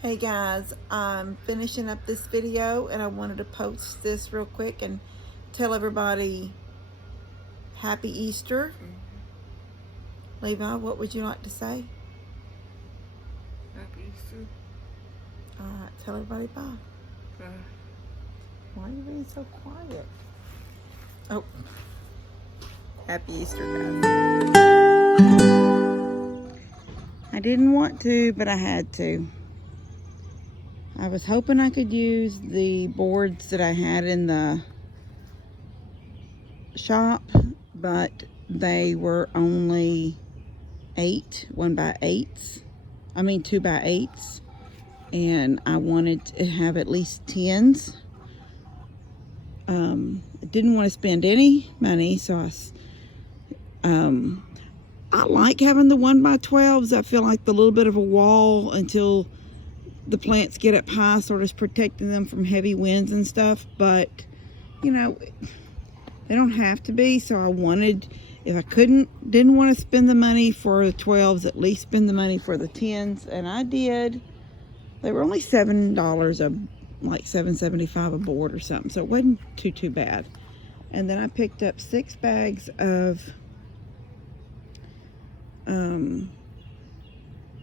Hey guys, I'm finishing up this video and I wanted to post this real quick and tell everybody Happy Easter. Levi, what would you like to say? Happy Easter. Alright, tell everybody bye. Bye. Why are you being so quiet? Oh, Happy Easter, guys. I didn't want to, but I had to. I was hoping I could use the boards that I had in the shop, but they were only 2x8s, and I wanted to have at least 10s. I didn't want to spend any money, so I like having the 1x12s. I feel like the little bit of a wall until the plants get up high, sort of protecting them from heavy winds and stuff, but you know, they don't have to be. So I wanted, if I didn't want to spend the money for the 12s, at least spend the money for the 10s, and I did. They were only $7 like $7.75 a board or something, so it wasn't too bad. And then I picked up 6 bags of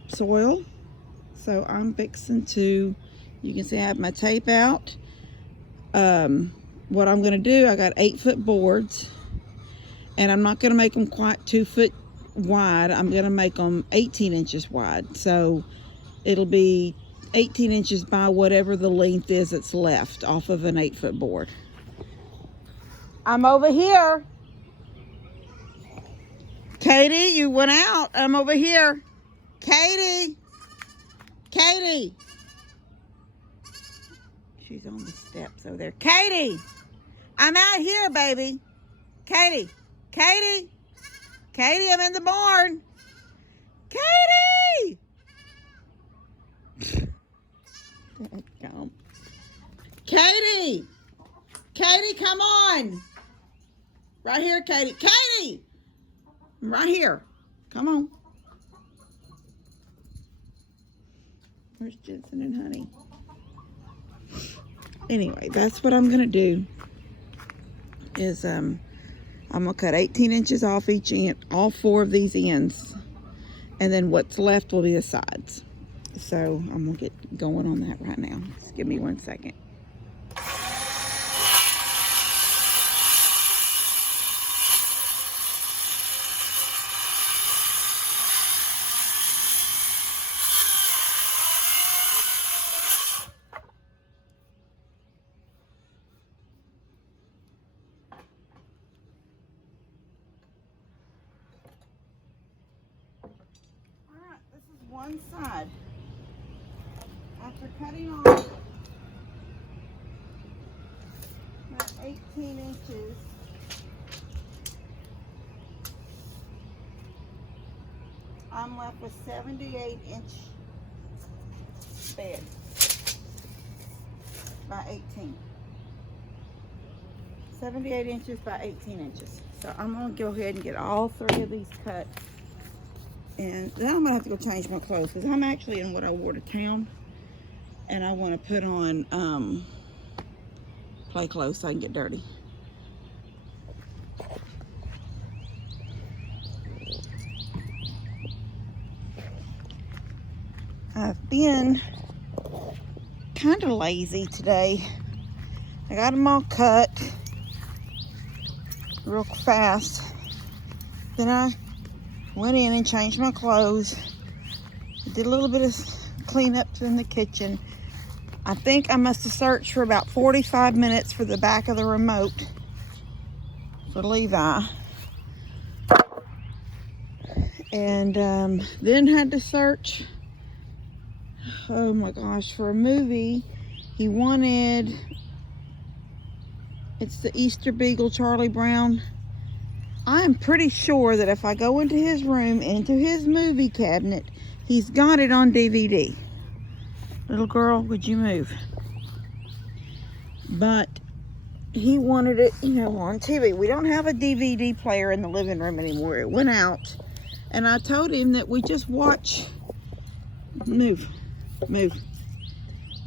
soil. So I'm fixing to, you can see I have my tape out. What I'm going to do, I got 8-foot boards, and I'm not going to make them quite 2 foot wide. I'm going to make them 18 inches wide. So it'll be 18 inches by whatever the length is that's left off of an 8-foot board. I'm over here. Katie, you went out. I'm over here. Katie. Katie. She's on the steps over there. Katie. I'm out here, baby. Katie. Katie. Katie, I'm in the barn. Katie. Katie. Katie, come on. Right here, Katie. Katie. I'm right here. Come on. Where's Jensen and Honey? Anyway, that's what I'm gonna do. Is I'm gonna cut 18 inches off each end, all 4 of these ends, and then what's left will be the sides. So I'm gonna get going on that right now. Just give me 1 second. One side. After cutting off about 18 inches, I'm left with 78-inch bed by 18. 78 inches by 18 inches. So I'm going to go ahead and get all 3 of these cut. And then I'm going to have to go change my clothes because I'm actually in what I wore to town. And I want to put on play clothes so I can get dirty. I've been kind of lazy today. I got them all cut real fast. Then I went in and changed my clothes. Did a little bit of cleanup in the kitchen. I think I must have searched for about 45 minutes for the back of the remote for Levi. And then had to search, oh my gosh, for a movie. He wanted, it's the Easter Beagle, Charlie Brown. I am pretty sure that if I go into his room, into his movie cabinet, he's got it on DVD. Little girl, would you move? But he wanted it, you know, on TV. We don't have a DVD player in the living room anymore. It went out. And I told him that we just watch. Move.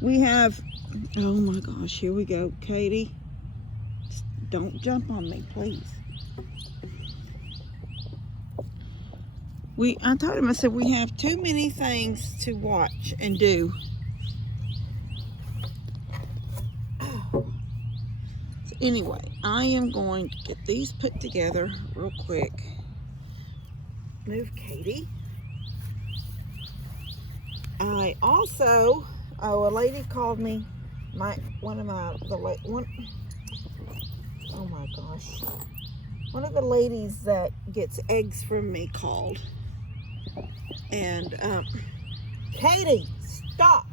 We have, oh my gosh, here we go, Katie. Don't jump on me, please. I told him, I said, we have too many things to watch and do. So anyway, I am going to get these put together real quick. Move Katie. I also, a lady called me, one of the ladies that gets eggs from me called. And, Katie, stop.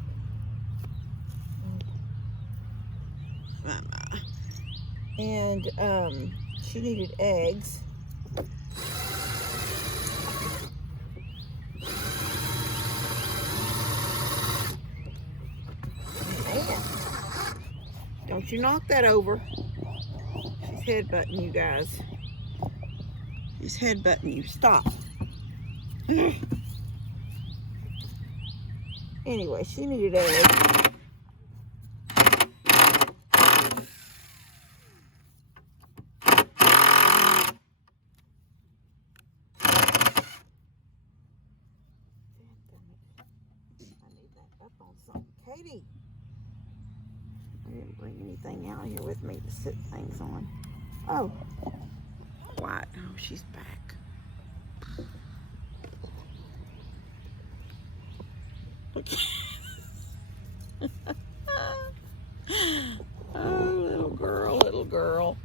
And, she needed eggs. Man, don't you knock that over. She's headbutting you guys. She's headbutting you. Stop. Anyway, she needed eggs. Katie, I didn't bring anything out here with me to sit things on. Oh, what? Oh, she's back. Look. Oh, little girl, little girl.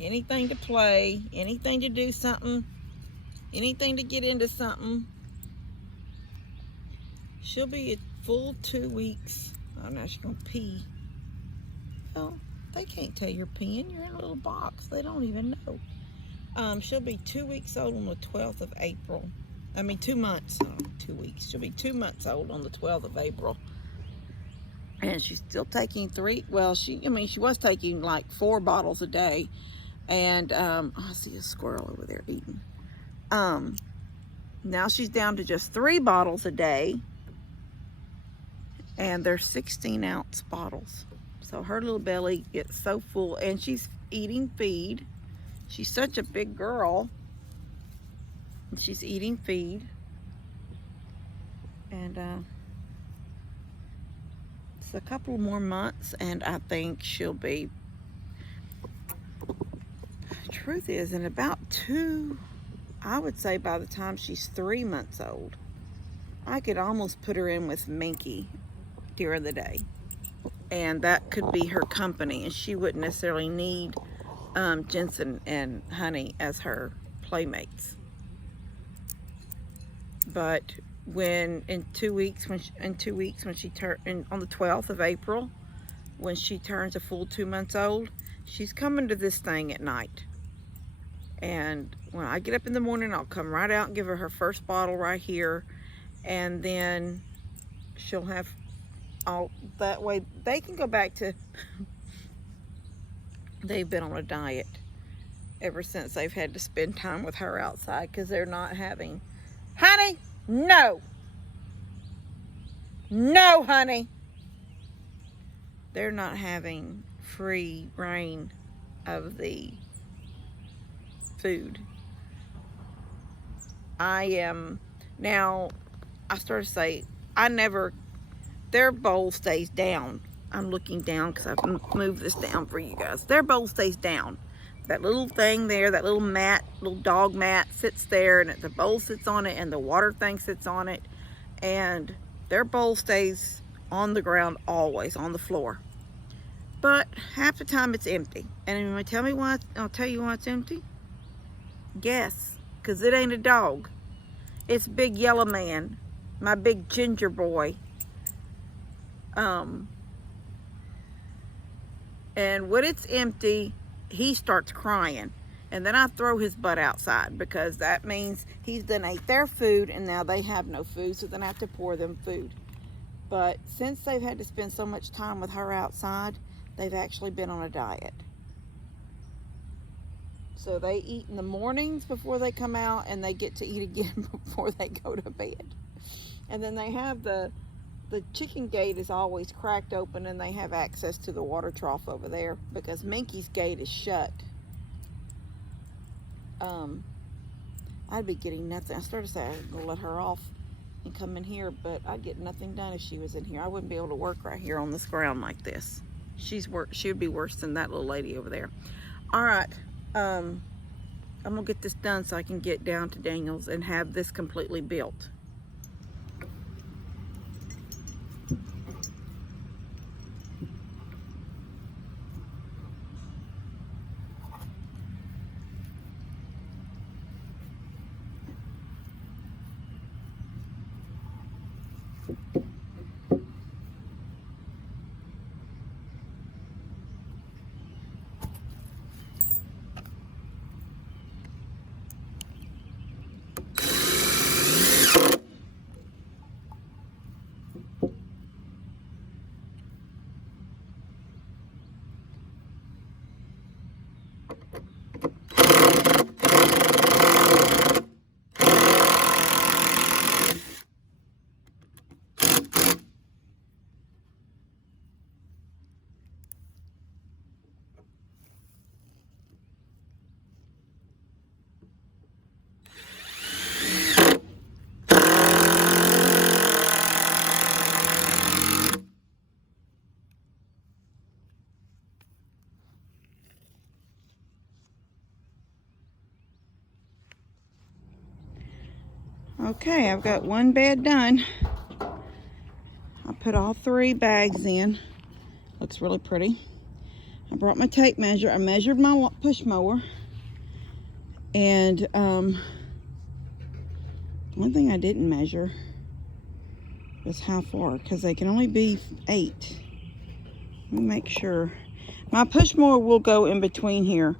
Anything to play, anything to do something, anything to get into something. She'll be a full 2 weeks. Oh, now she's gonna pee. Oh, they can't tell you're peeing. You're in a little box. They don't even know. She'll be 2 weeks old on the 12th of April. I mean, 2 months. 2 weeks. She'll be 2 months old on the 12th of April. And she's still taking she was taking like 4 bottles a day. And, I see a squirrel over there eating. Now she's down to just 3 bottles a day. And they're 16-ounce bottles. So her little belly gets so full, and she's eating feed. She's such a big girl. She's eating feed. And it's a couple more months, and I think she'll be, truth is, in about 2, I would say by the time she's 3 months old, I could almost put her in with Minky during the day, and that could be her company, and she wouldn't necessarily need Jensen and Honey as her playmates. But in 2 weeks when she on the 12th of April, when she turns a full 2 months old, she's coming to this thing at night. And when I get up in the morning, I'll come right out and give her first bottle right here, and then she'll have all that way they can go back to they've been on a diet ever since they've had to spend time with her outside, because they're not having, Honey, no, honey, they're not having free reign of the food. Now I started to say, their bowl stays down. I'm looking down because I've moved this down for you guys. Their bowl stays down. That little thing there, that little mat, little dog mat sits there, and the bowl sits on it, and the water thing sits on it, and their bowl stays on the ground always, on the floor. But half the time it's empty. And you want to tell me why? I'll tell you why it's empty. Guess, because it ain't a dog. It's Big Yellow Man, my big ginger boy. And when it's empty, he starts crying, and then I throw his butt outside, because that means he's done ate their food, and now they have no food, so then I have to pour them food. But since they've had to spend so much time with her outside, they've actually been on a diet. So they eat in the mornings before they come out, and they get to eat again before they go to bed. And then they have the chicken gate is always cracked open, and they have access to the water trough over there because Minky's gate is shut. I'd be getting nothing. I started to say I was going to let her off and come in here, but I'd get nothing done if she was in here. I wouldn't be able to work right here on this ground like this. She would be worse than that little lady over there. All right, I'm gonna get this done so I can get down to Daniel's and have this completely built. Okay, I've got one bed done. I put all 3 bags in. Looks really pretty. I brought my tape measure. I measured my push mower. And one thing I didn't measure was how far, because they can only be 8. Let me make sure. My push mower will go in between here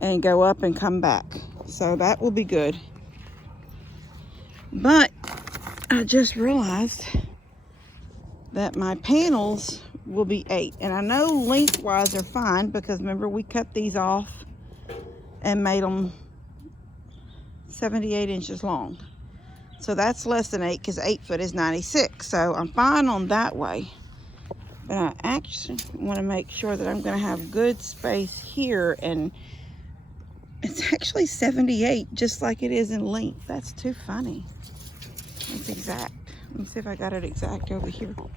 and go up and come back. So that will be good. But I just realized that my panels will be 8. And I know lengthwise they're fine because remember we cut these off and made them 78 inches long. So that's less than 8 because 8 foot is 96. So I'm fine on that way. But I actually want to make sure that I'm going to have good space here. And it's actually 78 just like it is in length. That's too funny. It's exact. Let me see if I got it exact over here. But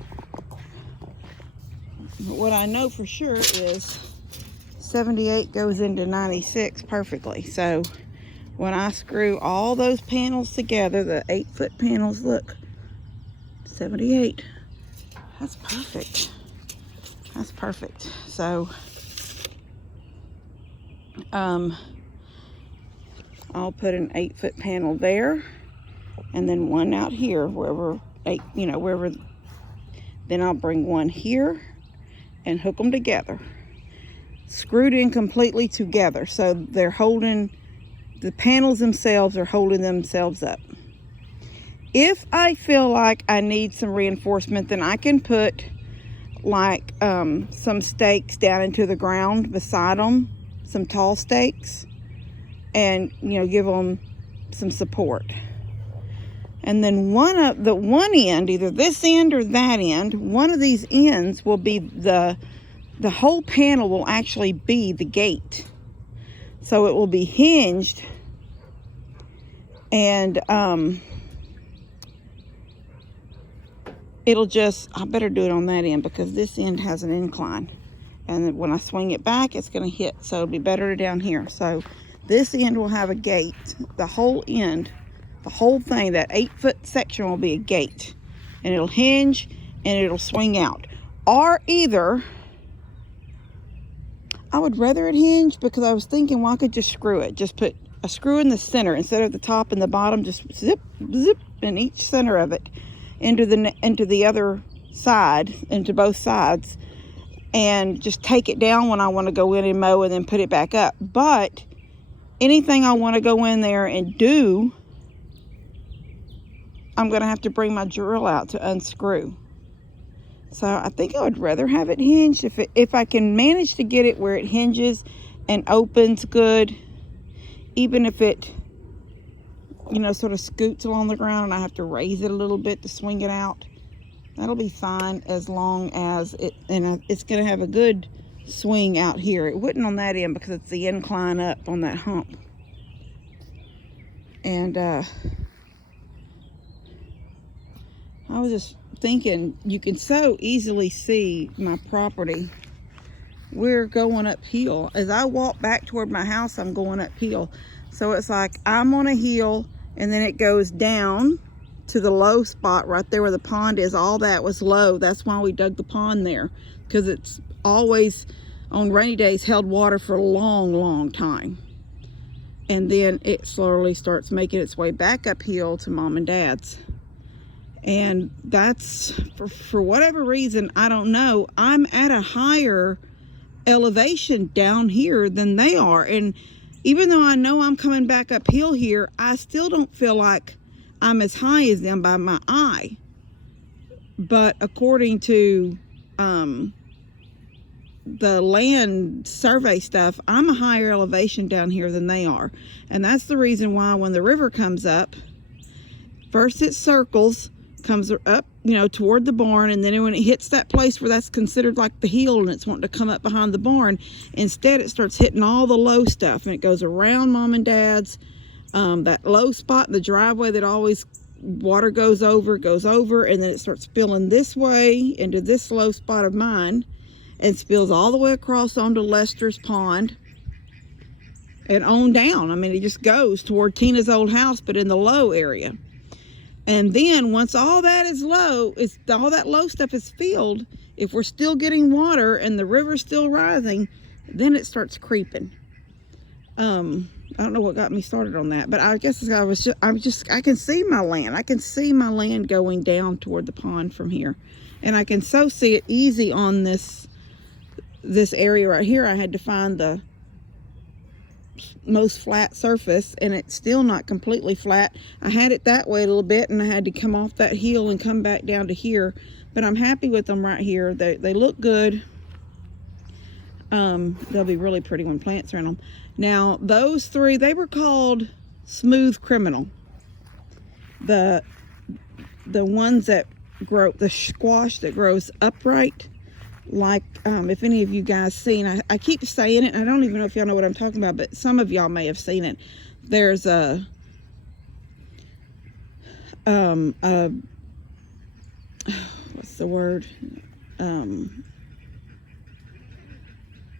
what I know for sure is 78 goes into 96 perfectly. So when I screw all those panels together, the 8 foot panels, look, 78. That's perfect. That's perfect. So I'll put an 8 foot panel there. And then one out here, wherever, wherever. Then I'll bring one here and hook them together. Screwed in completely together. So they're holding, the panels themselves are holding themselves up. If I feel like I need some reinforcement, then I can put like some stakes down into the ground beside them, some tall stakes, and give them some support. And then one end, either this end or that end, one of these ends will be the whole panel will actually be the gate. So it will be hinged, and it'll just, I better do it on that end because this end has an incline. And then when I swing it back, it's going to hit. So it'll be better down here. So this end will have a gate. The whole end, the whole thing, that 8 foot section will be a gate. And it'll hinge and it'll swing out. Or either, I would rather it hinge because I was thinking, well, I could just screw it. Just put a screw in the center instead of the top and the bottom. Just zip, zip in each center of it into the other side, into both sides. And just take it down when I want to go in and mow and then put it back up. But anything I want to go in there and do, I'm going to have to bring my drill out to unscrew. So I think I would rather have it hinged. If I can manage to get it where it hinges and opens good, even if it you know, sort of scoots along the ground and I have to raise it a little bit to swing it out, that'll be fine, as long as it's going to have a good swing out here. It wouldn't on that end because it's the incline up on that hump. And I was just thinking, you can so easily see my property. We're going uphill. As I walk back toward my house, I'm going uphill. So it's like I'm on a hill and then it goes down to the low spot right there where the pond is. All that was low. That's why we dug the pond there, because it's always on rainy days held water for a long time. And then it slowly starts making its way back uphill to Mom and Dad's. And that's, for whatever reason, I don't know, I'm at a higher elevation down here than they are. And even though I know I'm coming back uphill here, I still don't feel like I'm as high as them by my eye. But according to the land survey stuff, I'm a higher elevation down here than they are. And that's the reason why when the river comes up, first it circles, comes up, you know, toward the barn, and then when it hits that place where that's considered like the hill and it's wanting to come up behind the barn, instead it starts hitting all the low stuff, and it goes around Mom and Dad's, that low spot in the driveway that always water goes over, and then it starts spilling this way into this low spot of mine, and spills all the way across onto Lester's pond and on down. I mean, it just goes toward Tina's old house, but in the low area. And then once all that is low, all that low stuff is filled, if we're still getting water and the river's still rising, then it starts creeping. I don't know what got me started on that, but I guess I can see my land. I can see my land going down toward the pond from here. And I can so see it easy on this area right here. I had to find the most flat surface, and it's still not completely flat. I had it that way a little bit, and I had to come off that hill and come back down to here, but I'm happy with them right here. They look good. They'll be really pretty when plants are in them. Now those three, they were called Smooth Criminal. The ones that grow, the squash that grows upright, like if any of you guys seen, I keep saying it, and I don't even know if y'all know what I'm talking about, but some of y'all may have seen it. There's a what's the word, oh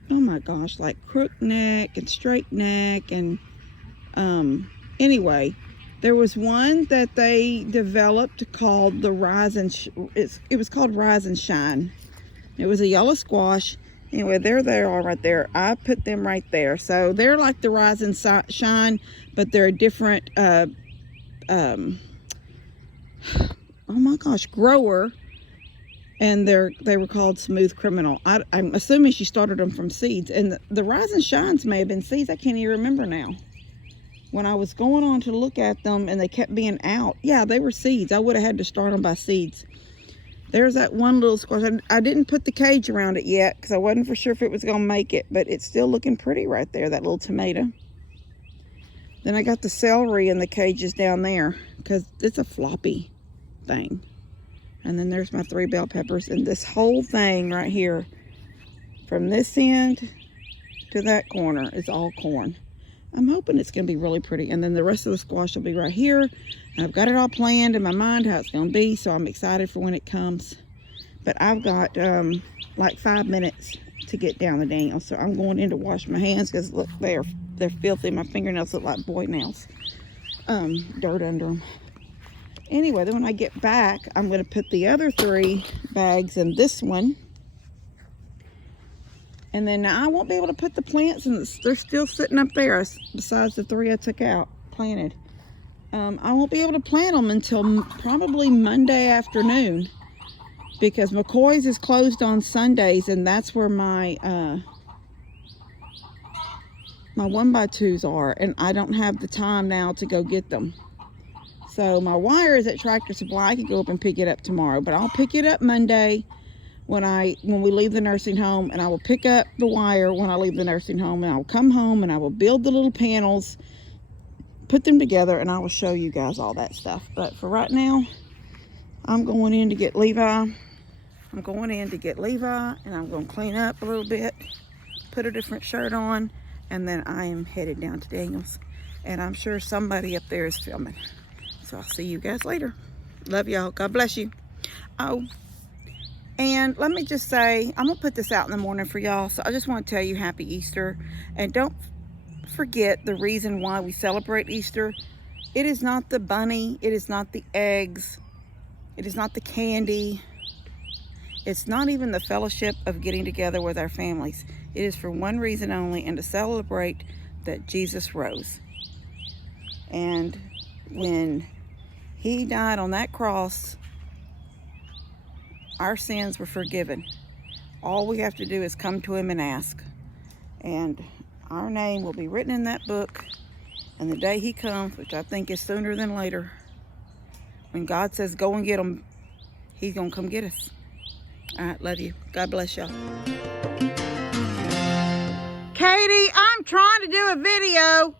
my gosh, like crook neck and straight neck, and anyway, there was one that they developed called the Rise and it was called Rise and Shine. It was a yellow squash. Anyway, there they are right there. I put them right there. So they're like the Rise and Shine, but they're a different, oh my gosh, grower. And they were called Smooth Criminal. I'm assuming she started them from seeds. And the Rise and Shines may have been seeds. I can't even remember now. When I was going on to look at them and they kept being out, yeah, they were seeds. I would have had to start them by seeds. There's that one little squash. I didn't put the cage around it yet because I wasn't for sure if it was going to make it, but it's still looking pretty right there, that little tomato. Then I got the celery in the cages down there because it's a floppy thing. And then there's my 3 bell peppers, and this whole thing right here, from this end to that corner, is all corn. I'm hoping it's going to be really pretty. And then the rest of the squash will be right here. And I've got it all planned in my mind how it's going to be, so I'm excited for when it comes. But I've got like 5 minutes to get down the Daniel, so I'm going in to wash my hands because look, they're filthy. My fingernails look like boy nails. Dirt under them. Anyway, then when I get back, I'm going to put the other 3 bags in this one. And then now I won't be able to put the plants in. They're still sitting up there besides the 3 I took out, planted. I won't be able to plant them until probably Monday afternoon because McCoy's is closed on Sundays, and that's where my my 1x2s are, and I don't have the time now to go get them. So my wire is at Tractor Supply. I could go up and pick it up tomorrow, but I'll pick it up Monday when we leave the nursing home, and I will pick up the wire when I leave the nursing home, and I'll come home and I will build the little panels put them together and I will show you guys all that stuff. But for right now, I'm going in to get Levi. I'm going in to get Levi, and I'm going to clean up a little bit, put a different shirt on, and then I am headed down to Daniel's. And I'm sure somebody up there is filming. So I'll see you guys later. Love y'all. God bless you. Oh, and let me just say, I'm going to put this out in the morning for y'all. So I just want to tell you Happy Easter. And don't forget the reason why we celebrate Easter. It is not the bunny. It is not the eggs. It is not the candy. It's not even the fellowship of getting together with our families. It is for one reason only, and to celebrate that Jesus rose. And when he died on that cross, our sins were forgiven. All we have to do is come to him and ask. And our name will be written in that book. And the day he comes, which I think is sooner than later, when God says, go and get him, he's going to come get us. All right, love you. God bless y'all. Katie, I'm trying to do a video.